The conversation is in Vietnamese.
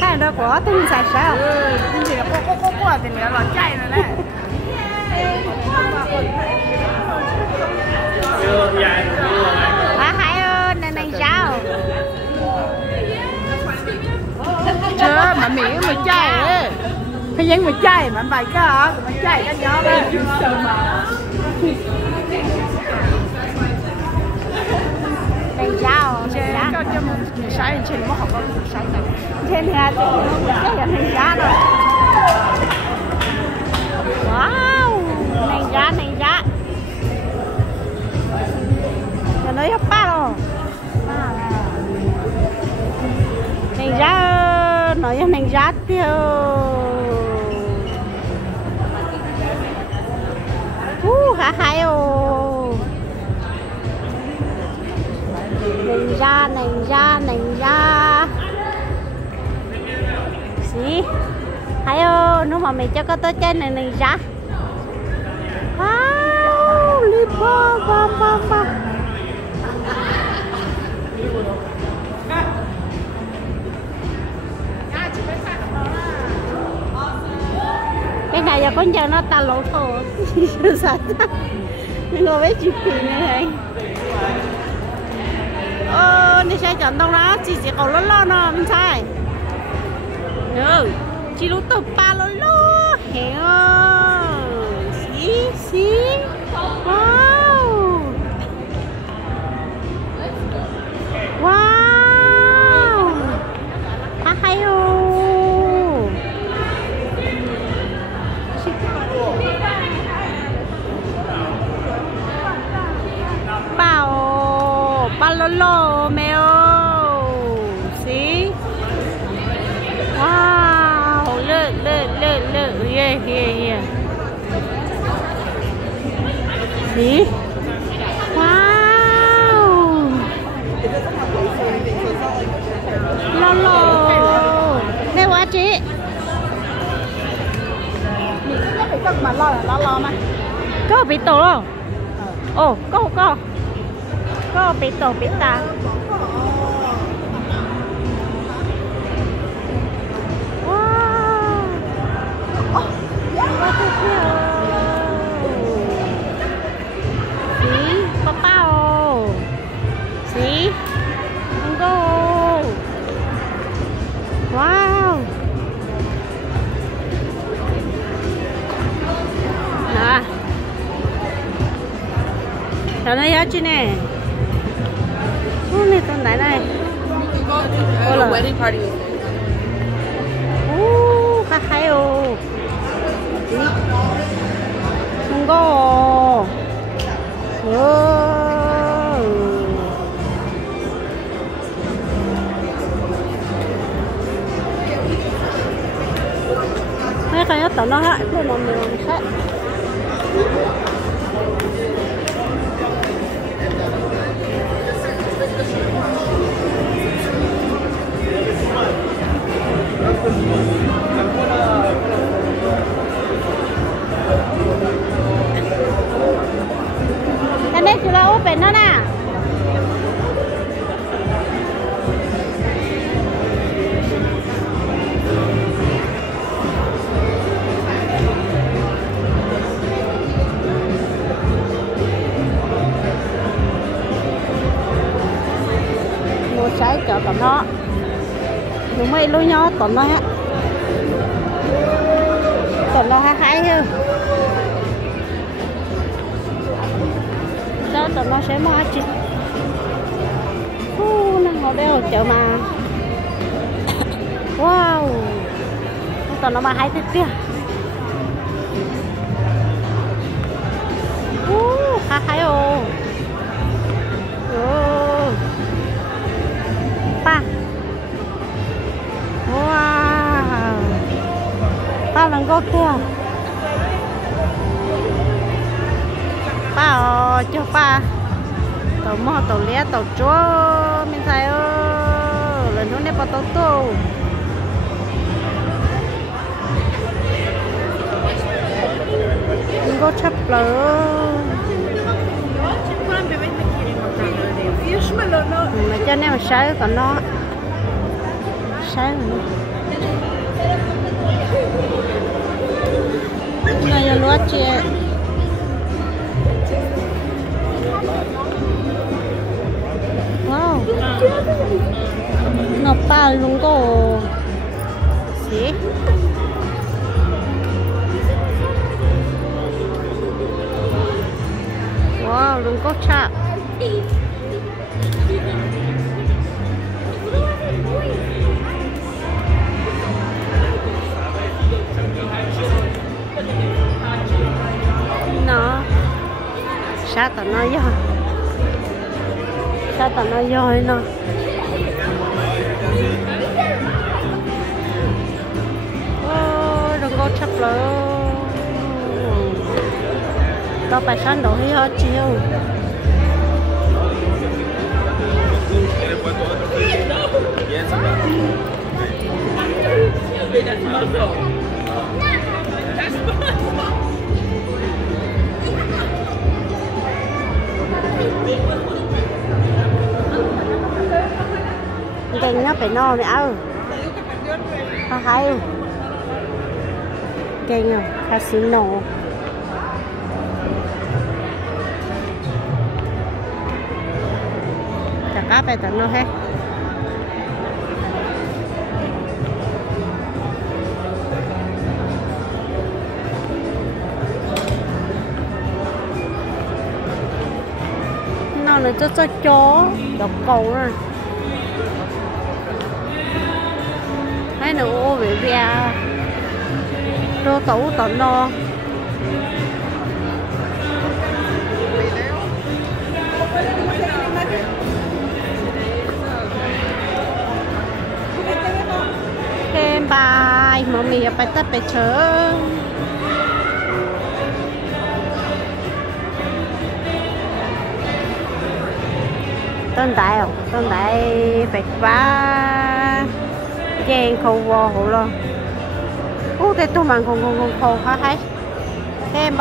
hai đứa của tôi xài sao cái gì là cô thì nữa là chạy rồi đấy hai ơi này sao chưa mà miệng mà chạy ấy cái dân mà chạy mà bài cái hả mà chạy cái gió đấy này sao cho mình sai trên nó học con sai này trên thì chắc là này giá rồi wow này giá nhà nơi hấp ba rồi này giá nói cho này giá tiêu hả hai ô này ra gì hay ô nếu mà mình cho có tới trên này ra wow lipo bam cái này giờ con chờ nó ta lỗ thổ sao mình ngồi với chụp hình này你现在讲到了，姐姐搞了呢，唔猜。哟，记录到八了咯，嘿哦，是，哇哦，哇哦，还有，八了咯，没有。Here. See? Wow! Lolo! Đây quá chị. Mà lo mà. Có bị tổ không? Ồ, có bị tổ bị ta. Wow. Nè. Cho nó giá chứ nè. Này con này này. Wedding party. Hay ô. Không có. Mấy cái nhất tao nó hại cái món này làm sao? Em biết chưa là open đó nè. Mua trái chợ tầm nó. Đúng mấy lối nhỏ tầm nó á. Tầm nó hay hơn. Đó tụi nó sẽ mua chị nó ngồi đây ở chợ mà wow tụi nó mà hay thế kia hay ô ba wow tao lần có kia ba cho ba tàu mò tàu lé tàu chúa mình thấy lầnนู้นเนี่ยปตโต้มันก็ชับเลยmà cho nên mà sai còn nó sai rồi này là lúa chè wow ngọc ba luôn có gì wow luôn có chả nó sao tao nói vô sao tao nói vô nó đừng có chấp lỡ tao phải sáng đồ hết chiều Kênh nó phải no mẹ ơi có hay không kênh không casino chả cá phải tận nó hết nó là cho chó độc cầu rồi hay nữa ô về bia đô tủ tận no kem bài mà mì phải tất phải chớ tên đại không tên đại bạch vá chèn khâu vô hổ lo. Ô, cái tôi mang không khâu khá hay. Em